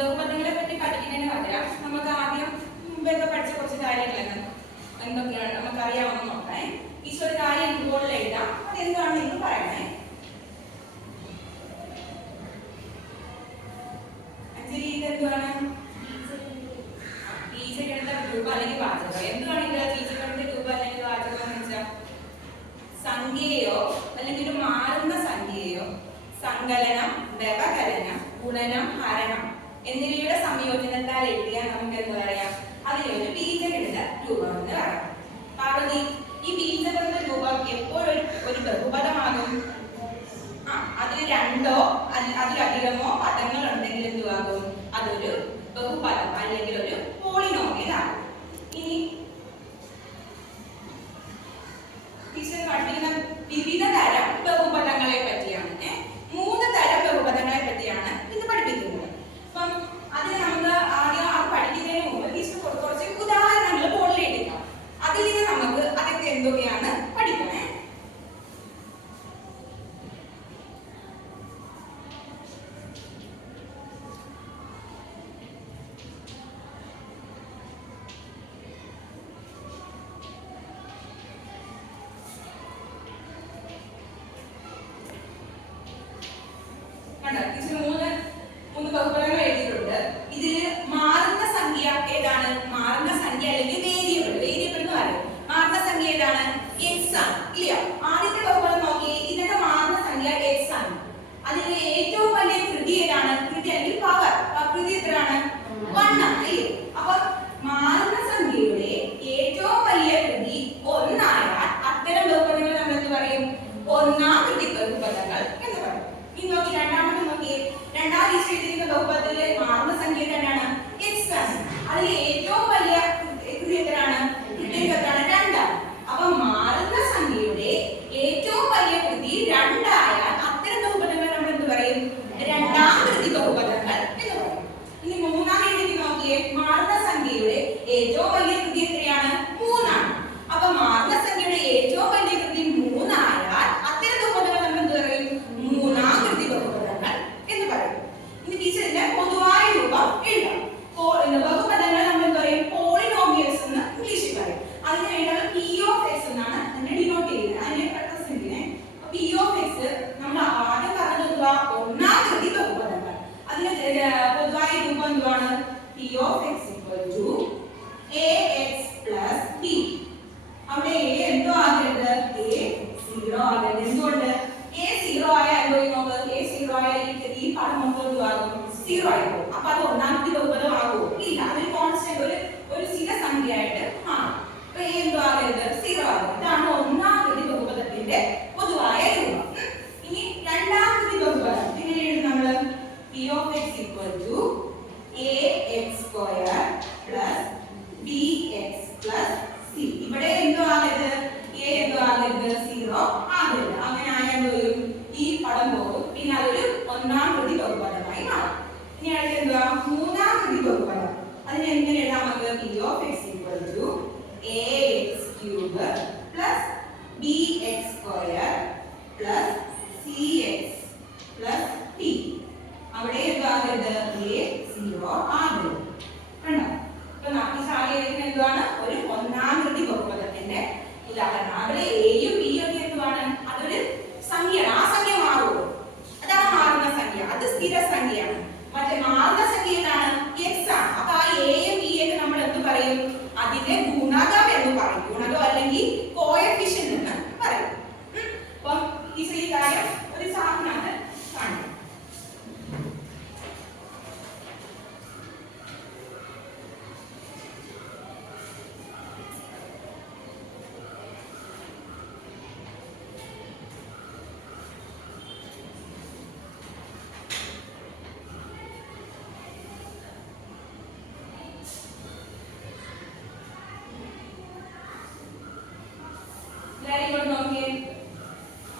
ബഹുപദങ്ങളെ പറ്റി പഠിക്കുന്നതിന് പകരം നമുക്ക് ആദ്യം മുമ്പൊക്കെ പഠിച്ച കുറച്ച് കാര്യങ്ങളാണ് എന്തൊക്കെയാണ് നമുക്ക് അറിയാമെന്ന് നോക്കണേ. ഈശ്വര ഒരു കാര്യം ഇതുപോലെ എഴുതാം, അതെന്താണെന്ന് നിങ്ങൾ പറയണേ. അഞ്ജലി ഇതെന്താണ്? ബീജഗണിത രൂപം അല്ലെങ്കിൽ വാചകം. എന്താണ് ഇത് ബീജഗണിത രൂപം അല്ലെങ്കിൽ വാചകം എന്ന് വെച്ചാൽ സംഖ്യയോ അല്ലെങ്കിൽ ഒരു മാറുന്ന സംഖ്യയോ സങ്കലനം, വ്യവകലനം, ഗുണനം, ഹരണം എന്നിവയുടെ സംയോജനത്താൽ എഴുതിയാൽ നമുക്ക് എന്താ പറയാം? അതിനൊരു ബീജഗണിത രൂപം എന്ന് പറയാം. പാർവതി, ഈ ബീജഗണിത രൂപം എപ്പോഴും ഒരു ബഹുപദമാകും. അതിൽ രണ്ടോ അതിലധികമോ പദങ്ങൾ ഉണ്ടെങ്കിൽ എന്തുവാകും? അതൊരു ബഹുപദം അല്ലെങ്കിൽ ഒരു പോളിനോമിയൽ ആകും. ഇനി ടീച്ചർ പഠിക്കുന്ന വിവിധ തരം ബഹുപദങ്ങളെ പറ്റിയാണ്. 3 തരം ബഹുപദങ്ങളെ പറ്റിയാണ് ഇന്ന് പഠിപ്പിക്കുന്നത്. അപ്പം അതിന് നമുക്ക് ആദ്യം അത് പഠിക്കുന്നതിന് മുമ്പ് ടീച്ചർ കുറച്ച് ഉദാഹരണങ്ങൾ ബോർഡിൽ എടുക്കാം. അതിൽ നിന്ന് നമുക്ക് അതൊക്കെ എന്തൊക്കെയാണ് പഠിക്കണേ. മൂന്ന് ബഹുപദങ്ങൾ എഴുതിയിട്ടുണ്ട്. ഇതില് മാറുന്ന സംഖ്യ ഏതാണ്? മാറുന്ന സംഖ്യ അല്ലെങ്കിൽ വേരിയബിൾ എന്ന് പറയും. മാറുന്ന സംഖ്യ ഏതാണ്? എക്സ് ആണ്, ഇല്ല? ആദ്യത്തെ ബഹുപദം നോക്കി, ഇതിന്റെ മാറുന്ന സംഖ്യ എക്സ് ആണ്. അതിലെ ഏറ്റവും വലിയ കൃതി ഏതാണ്? കൃതി അല്ലെങ്കിൽ പവർ കൃതി എത്രയാണ്? 1 ആണ്, ഇല്ലേ? അപ്പൊ മാറുന്ന സംഖ്യയുടെ ഏറ്റവും വലിയ കൃതി 1 ആയാൽ അത്തരം ബഹുപദങ്ങൾ നമ്മൾ എന്ത് പറയും? ഒന്നാം കൃതി ബഹുപദങ്ങൾ എന്ന് പറയും. ഇനി നോക്കി രണ്ടാമത്തെ നോക്കിയേ. രണ്ടാമത് എഴുതിയിരിക്കുന്ന ബഹുപദത്തിലെ മാറുന്ന സംഖ്യ തന്നെയാണ് എക്സ് ആണ്. അതിൽ ഏറ്റവും വലിയ കൃതി എത്രയാണ്? കൃതി എത്രയാണ്? 2 ആണ്. അപ്പൊ മാറുന്ന സംഖ്യയുടെ ഏറ്റവും വലിയ കൃതി 2 ആയാൽ അത്തരം ബഹുപദങ്ങൾ നമ്മൾ എന്ത് പറയും? രണ്ടാം കൃതി ബഹുപദങ്ങൾ എന്ന് പറയും. ഇനി മൂന്നാം എഴുതി നോക്കിയേ. മാറുന്ന സംഖ്യയുടെ ഏറ്റവും വലിയ കൃതി എത്രയാണ്? 3 ആണ്. അപ്പൊ മാറുന്ന സംഖ്യയുടെ ഏറ്റവും വലിയ കൃതി 3 ആയാൽ അത്തരം ബഹുപദങ്ങൾ നമ്മൾ എന്ത് പറയും? മൂന്നാം കൃതി ബഹുപദങ്ങൾ എന്ന് പറയും. ഇനി ടീച്ചറിന്റെ പൊതുവായ രൂപം എഴുതാം. ബഹുപദങ്ങൾ നമ്മൾ എന്താ പറയും? പോളിനോമിയൽസ് എന്ന് ഇംഗ്ലീഷിൽ പറയും. അതിന് വേണ്ടത് പി ഓഫ് എക്സ് എന്നാണ് അതിനെ ഡിനോട്ട് ചെയ്യുന്നത്. അതിനെ റെപ്രസെന്റ് പി ഓഫ് എക്സ് നമ്മൾ ആദ്യം പറഞ്ഞത് എന്തുവാ? ഒന്നാം കൃതി ബഹുപദങ്ങൾ. അതിന് പൊതുവായ രൂപം എന്തുവാണ്? P of X equal to A X plus B. അവിടെ എ എന്തോ ആകരുത്? എ 0 ആകരുത്. എന്തുകൊണ്ട്? a 0 ആയാൽ എന്തോ നോക്ക്. a 0 ആയാൽ ഈ പദം മൊത്തം എന്തുവാകും? 0 ആയിപ്പോകും. അപ്പൊ അത് ഒന്നാം കൃതി ബഹുപദം ആകുമോ? ഇല്ല. അതൊരു കോൺസ്റ്റന്റ് ഒരു സ്ഥിരസംഖ്യയായിട്ട് മാറും. അപ്പൊ a എന്തോ ആകരുത്? 0 ആകും. ഇതാണ് ഒന്നാം കൃതി ബഹുപദത്തിന്റെ പൊതുവായ രൂപം. ഇനി രണ്ടാം കൃതി ബഹുപദം എങ്ങനെ എഴുതും നമ്മള്? p of x equal to ax square plus bx plus c. ഇവിടെ എന്തോ ആകരുത്? a എന്തോ ആകരുത്? 0 ആകരുത്. അങ്ങനെ ആയാൽ എന്തോ ഈ പദം പോകും. പിന്നെ അതൊരു ഒന്നാം കൃതി ബഹുപദമായി മാറും. ഇനി അടുത്ത എന്തുവാ? മൂന്നാം കൃതി ബഹുപദം. അതിന് എങ്ങനെ എഴുതാം നമുക്ക്? p of x equal to ax cube plus bx square plus cx plus t. അവിടെ എന്തോ ആകരുത്? a 0 ആകരുത്. കണ്ടോ? ഇപ്പൊ ഈ സാഹചര്യത്തിന് എന്തുവാണ്? ഒരു ഒന്നാം കൃതി ബഹുപദത്തിന്റെ ഉദാഹരണം. അവിടെ എയും ബിയും ഒക്കെ എന്തുവാണ്? അതൊരു സംഖ്യയാണ്. ആ സംഖ്യ മാറുമോ? അതാണ് മാറുന്ന സംഖ്യ. അത് സ്ഥിരസംഖ്യയാണ്. മറ്റേ മാറുന്ന സംഖ്യ ഏതാണ്? എക്സ് ആണ്. അപ്പൊ ആ എയും ബിയൊക്കെ നമ്മൾ എന്ത് പറയും? അതിന്റെ ഗുണകം എന്ന് പറയും. ഗുണകം അല്ലെങ്കിൽ കോഎഫിഷ്യന്റ് എന്ന് പറയും. അപ്പം ഈ കാര്യം ഒരു സാധനമാണ് കാണുന്നത്.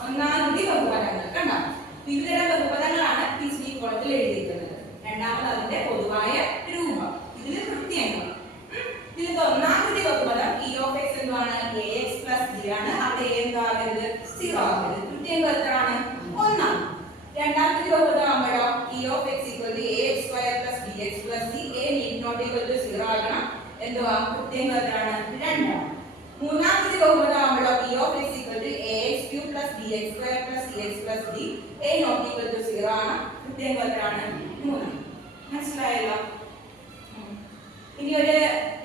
ഒന്നാം കൃതി ബഹുപദങ്ങൾ കണ്ടോ? വിവിധതരം ബഹുപദങ്ങളാണ് ഈ കോളത്തിൽ എഴുതിയിരിക്കുന്നത്. രണ്ടാമത് അതിന്റെ പൊതുവായ രൂപം. ഇതിൽ കൃത്യങ്ങൾ. ഇതിലത്തെ ഒന്നാം കൃതി ബഹുപദം e of x എന്താണ്? ax plus b ആണ്. അവിടെ a എന്താകരുത്? 0 ആകരുത്. കൃത്യങ്ങൾ എത്രയാണ്? 1 ആണ്. രണ്ടാം കൃതി ബഹുപദം ആകുമ്പോഴോ e of x equal to ax square plus bx 0 ആകണം. എന്തുവാ കൃത്യം എത്രയാണ് 2. മൂന്നാമത്തെ ബഹുപദം ആവുമ്പോൾ p of x ax³ + bx² + cx + d a ≠ 0 ആണ്. കൃത്യം എത്രയാണ് 3. മനസ്സിലായല്ലോ? ഇനി ഒരു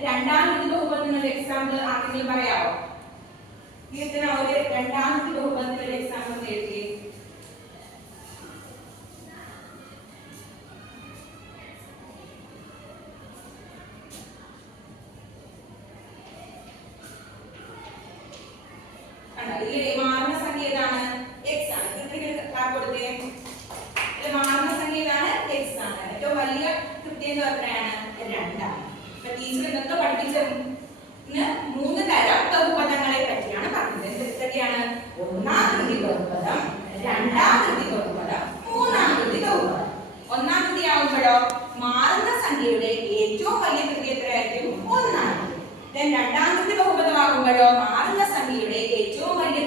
രണ്ടാമത്തെ ബഹുപദത്തിന്റെ ഒരു എക്സാമ്പിൾ ആരെങ്കിലും പറയാമോ? കീർത്തന ഒരു രണ്ടാമത്തെ ബഹുപദത്തിന്റെ ഒരു എക്സാമ്പിൾ എഴുതി. മാറുന്ന സംഖ്യ ഏതാണ്? x ആണ്. കൊടുത്തേ മാറുന്ന സംഖ്യ ഏതാണ്? x ആണ്. ഏറ്റവും വലിയ കൃത്യം എത്രയാണ്? 2 ആണ്. ടീച്ചർ ഇന്നത്തെ പഠിപ്പിച്ച 3 തരം ബഹുപദങ്ങളെ പറ്റിയാണ് പറഞ്ഞത്. എന്തൊക്കെയാണ്? ഒന്നാകൃതി ബഹുപദം, രണ്ടാകൃതി ബഹുപദം, മൂന്നാകൃതി ബഹുപദം. ഒന്നാകൃതി ആവുമ്പോഴോ മാറുന്ന സംഖ്യയുടെ ഏറ്റവും വലിയ കൃതി എത്രയായിരിക്കും? 1 ആണ്. രണ്ടാകൃതി ബഹുപദം ആകുമ്പോഴോ മാറുന്ന സംഖ്യയുടെ ഏറ്റവും വലിയ